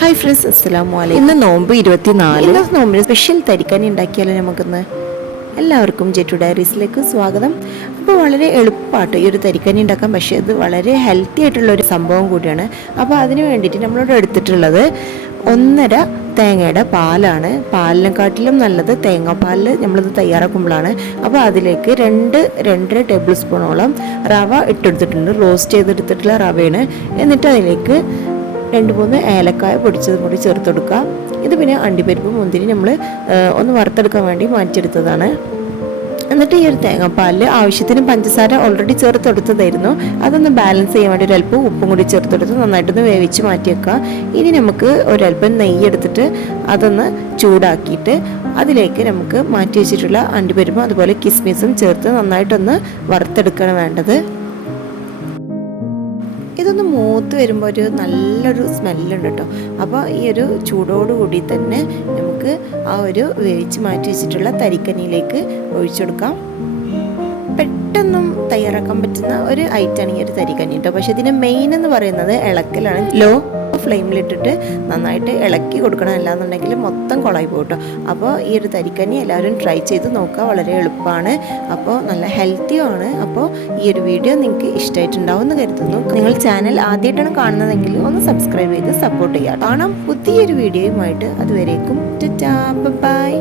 Hi friends അസ്സലാമു അലൈക്കും ഇന്ന് നോമ്പ് ഇരുപത്തിനാല്. ഇന്ന് നോമ്പിന് സ്പെഷ്യൽ തരിക്കനി ഉണ്ടാക്കിയാലോ നമുക്കിന്ന്? എല്ലാവർക്കും ജെറ്റു ഡയറീസിലേക്ക് സ്വാഗതം. അപ്പോൾ വളരെ എളുപ്പമായിട്ട് ഈ ഒരു തരിക്കനി ഉണ്ടാക്കാൻ പക്ഷേ ഇത് വളരെ ഹെൽത്തി ആയിട്ടുള്ള ഒരു സംഭവം കൂടിയാണ്. അപ്പോൾ അതിന് വേണ്ടിയിട്ട് നമ്മളോട് എടുത്തിട്ടുള്ളത് ഒന്നര തേങ്ങയുടെ പാലാണ്. പാലിനെക്കാട്ടിലും നല്ലത് തേങ്ങാപ്പാലിൽ നമ്മളിത് തയ്യാറാക്കുമ്പോഴാണ്. അപ്പോൾ അതിലേക്ക് രണ്ട് രണ്ടര ടേബിൾ സ്പൂണോളം റവ ഇട്ടെടുത്തിട്ടുണ്ട്. റോസ്റ്റ് ചെയ്തെടുത്തിട്ടുള്ള റവയാണ്. എന്നിട്ട് അതിലേക്ക് രണ്ട് മൂന്ന് ഏലക്കായ പൊടിച്ചതും കൂടി ചേർത്ത് കൊടുക്കുക ഇത് പിന്നെ അണ്ടിപ്പരിപ്പ് മുന്തിരി നമ്മൾ ഒന്ന് വറുത്തെടുക്കാൻ വേണ്ടി മാറ്റിയെടുത്തതാണ്. എന്നിട്ട് ഈ ഒരു തേങ്ങാപ്പാലിൽ ആവശ്യത്തിന് പഞ്ചസാര ഓൾറെഡി ചേർത്തെടുത്തതായിരുന്നു. അതൊന്ന് ബാലൻസ് ചെയ്യാൻ വേണ്ടി ഒരല്പം ഉപ്പും കൂടി ചേർത്തെടുത്ത് നന്നായിട്ടൊന്ന് വേവിച്ച് മാറ്റിയേക്കുക. ഇനി നമുക്ക് ഒരല്പം നെയ്യ് എടുത്തിട്ട് അതൊന്ന് ചൂടാക്കിയിട്ട് അതിലേക്ക് നമുക്ക് മാറ്റി വെച്ചിട്ടുള്ള അണ്ടിപ്പരിപ്പും അതുപോലെ കിസ്മിസും ചേർത്ത് നന്നായിട്ടൊന്ന് വറുത്തെടുക്കണം വേണ്ടത്. ഇതൊന്ന് മൂത്ത് വരുമ്പോൾ ഒരു നല്ലൊരു സ്മെല്ലുണ്ട് കേട്ടോ അപ്പോൾ ഈ ഒരു ചൂടോടുകൂടി തന്നെ നമുക്ക് ആ ഒരു വേവിച്ച് മാറ്റി വെച്ചിട്ടുള്ള തരിക്കനിയിലേക്ക് ഒഴിച്ചു കൊടുക്കാം. പെട്ടെന്നും തയ്യാറാക്കാൻ പറ്റുന്ന ഒരു ഐറ്റാണ് ഈ ഒരു തരിക്കനി കേട്ടോ പക്ഷെ ഇതിന്റെ മെയിൻ എന്ന് പറയുന്നത് ഇളക്കലാണ്. ലോ ഫ്ലെയിമിലിട്ടിട്ട് നന്നായിട്ട് ഇളക്കി കൊടുക്കണം അല്ലാന്നുണ്ടെങ്കിൽ മൊത്തം കുളായി കേട്ടോ. അപ്പോൾ ഈ ഒരു തരിക്കഞ്ഞി എല്ലാവരും ട്രൈ ചെയ്ത് നോക്കുക. വളരെ എളുപ്പമാണ്. അപ്പോൾ നല്ല ഹെൽത്തിയുമാണ് അപ്പോൾ ഈ ഒരു വീഡിയോ നിങ്ങൾക്ക് ഇഷ്ടമായിട്ടുണ്ടാവും എന്ന് കരുതുന്നു. നിങ്ങൾ ചാനൽ ആദ്യമായിട്ടാണ് കാണുന്നതെങ്കിൽ ഒന്ന് സബ്സ്ക്രൈബ് ചെയ്ത് സപ്പോർട്ട് ചെയ്യുക. കാണാം പുതിയൊരു വീഡിയോയുമായിട്ട് അതുവരേക്കും ബൈ.